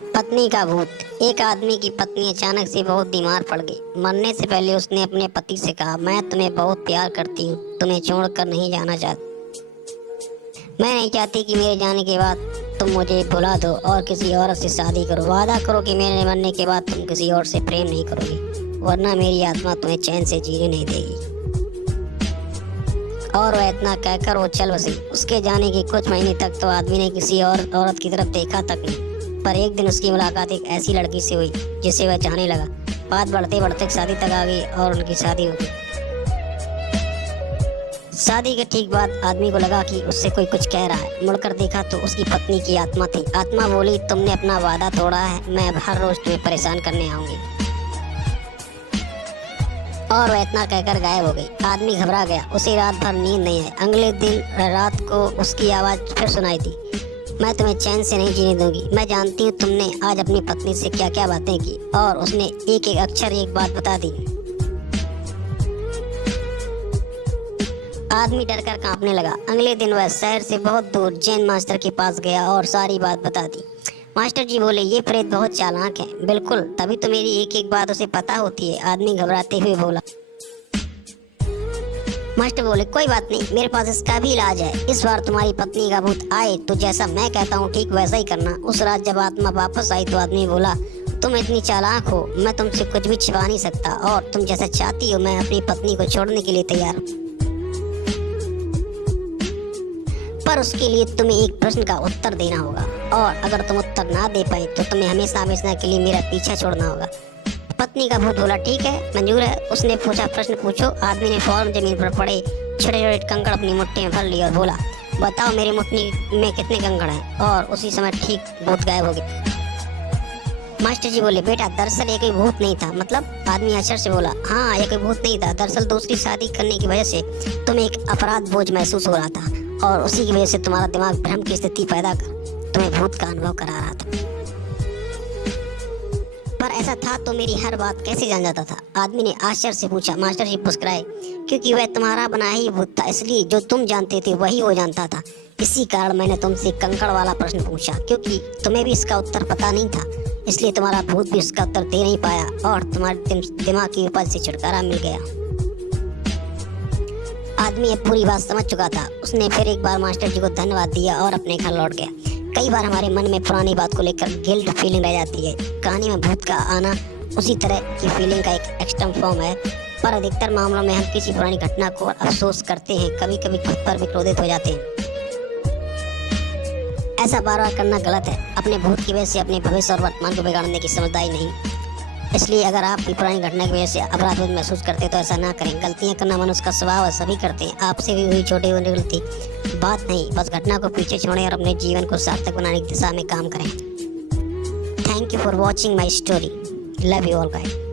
पत्नी का भूत। एक आदमी की पत्नी अचानक से बहुत बीमार पड़ गई। मरने से पहले उसने अपने पति से कहा, मैं तुम्हें बहुत प्यार करती हूँ, तुम्हें छोड़कर नहीं जाना चाहती। मैं नहीं चाहती कि मेरे जाने के बाद तुम मुझे भुला दो और किसी औरत से शादी करो। वादा करो कि मेरे मरने के बाद तुम किसी और से प्रेम नहीं करोगी, वरना मेरी आत्मा तुम्हें चैन से जीने नहीं देगी। और वह इतना कहकर वो चल बसी। उसके जाने के कुछ महीने तक तो आदमी ने किसी और औरत की तरफ देखा तक नहीं। पर एक दिन उसकी मुलाकात एक ऐसी लड़की से हुई जिसे वह चाहने लगा। बात बढ़ते बढ़ते शादी तक आ गई और उनकी शादी हो गई। शादी के ठीक बाद आदमी को लगा कि उससे कोई कुछ कह रहा है। मुड़कर देखा तो उसकी पत्नी की आत्मा थी। आत्मा बोली, तुमने अपना वादा तोड़ा है, मैं हर रोज तुम्हें परेशान करने आऊंगी। और वह इतना कहकर गायब हो गई। आदमी घबरा गया। उसे रात भर नींद नहीं आई। अगले दिन रात को उसकी आवाज़ फिर सुनाई दी, मैं तुम्हें चैन से नहीं जीने दूंगी। मैं जानती हूँ तुमने आज अपनी पत्नी से क्या क्या बातें की। और उसने एक एक अक्षर एक बात बता दी। आदमी डरकर कांपने लगा। अगले दिन वह शहर से बहुत दूर जैन मास्टर के पास गया और सारी बात बता दी। मास्टर जी बोले, ये प्रेत बहुत चालाक है। बिल्कुल, तभी तो मेरी एक एक बात उसे पता होती है। आदमी घबराते हुए बोला। मास्टर बोले, कोई बात नहीं, मेरे पास इसका भी इलाज है। इस बार तुम्हारी पत्नी का भूत आए तो जैसा मैं कहता हूँ ठीक वैसा ही करना। उस रात जब आत्मा वापस आई तो आदमी बोला, तुम इतनी चालाक हो, मैं तुमसे कुछ भी छिपा नहीं सकता और तुम जैसा चाहती हो मैं अपनी पत्नी को छोड़ने के लिए तैयार हूँ। पर उसके लिए तुम्हें एक प्रश्न का उत्तर देना होगा और अगर तुम उत्तर ना दे पाए तो तुम्हें हमेशा हमेशा के लिए मेरा पीछा छोड़ना होगा। पत्नी का भूत बोला, ठीक है, मंजूर है। उसने पूछा, प्रश्न पूछो। आदमी ने फौरन जमीन पर पड़े छोटे छोटे कंकड़ अपनी मुट्ठी में भर लिए और बोला, बताओ मेरी मुट्ठी में कितने कंकड़ हैं। और उसी समय ठीक भूत गायब हो गया। मास्टर जी बोले, बेटा दरअसल ये कोई भूत नहीं था। मतलब? आदमी आश्चर्य से बोला, हाँ ये कोई भूत नहीं था। दरअसल दूसरी शादी करने की वजह से तुम्हें एक अपराध बोझ महसूस हो रहा था और उसी की वजह से तुम्हारा दिमाग भ्रम की स्थिति पैदा कर तुम्हें भूत का अनुभव करा रहा था। पर ऐसा था तो मेरी हर बात कैसे जान जाता था? आदमी ने आश्चर्य से पूछा। मास्टर जी मुस्कुराए, क्योंकि वह तुम्हारा बनाया ही भूत था, इसलिए जो तुम जानते थे वही वो जानता था। इसी कारण मैंने तुमसे कंकड़ वाला प्रश्न पूछा, क्योंकि तुम्हें भी इसका उत्तर पता नहीं था। इसलिए तुम्हारा भूत भी उसका उत्तर दे नहीं पाया और तुम्हारे दिमाग की उपज से छुटकारा मिल गया। आदमी अब पूरी बात समझ चुका था। उसने फिर एक बार मास्टर जी को धन्यवाद दिया और अपने घर लौट गया। कई बार हमारे मन में पुरानी बात को लेकर गिल्ट फीलिंग रह जाती है। कहानी में भूत का आना उसी तरह की फीलिंग का एक एक्सट्रीम फॉर्म है। पर अधिकतर मामलों में हम किसी पुरानी घटना को अफसोस करते हैं, कभी कभी खुद पर भी क्रोधित हो जाते हैं। ऐसा बार बार करना गलत है। अपने भूत की वजह से अपने भविष्य और वर्तमान को बिगाड़ने की समझदारी नहीं। इसलिए अगर आप भी पुरानी घटना की वजह से अपराध बोध महसूस करते हैं तो ऐसा ना करें। गलतियां करना मनुष्य का स्वभाव है, सभी करते हैं। आपसे भी हुई छोटी मोटी गलती बात नहीं, बस घटना को पीछे छोड़ें और अपने जीवन को सार्थक बनाने की दिशा में काम करें। Thank you for watching my story. Love you all guys.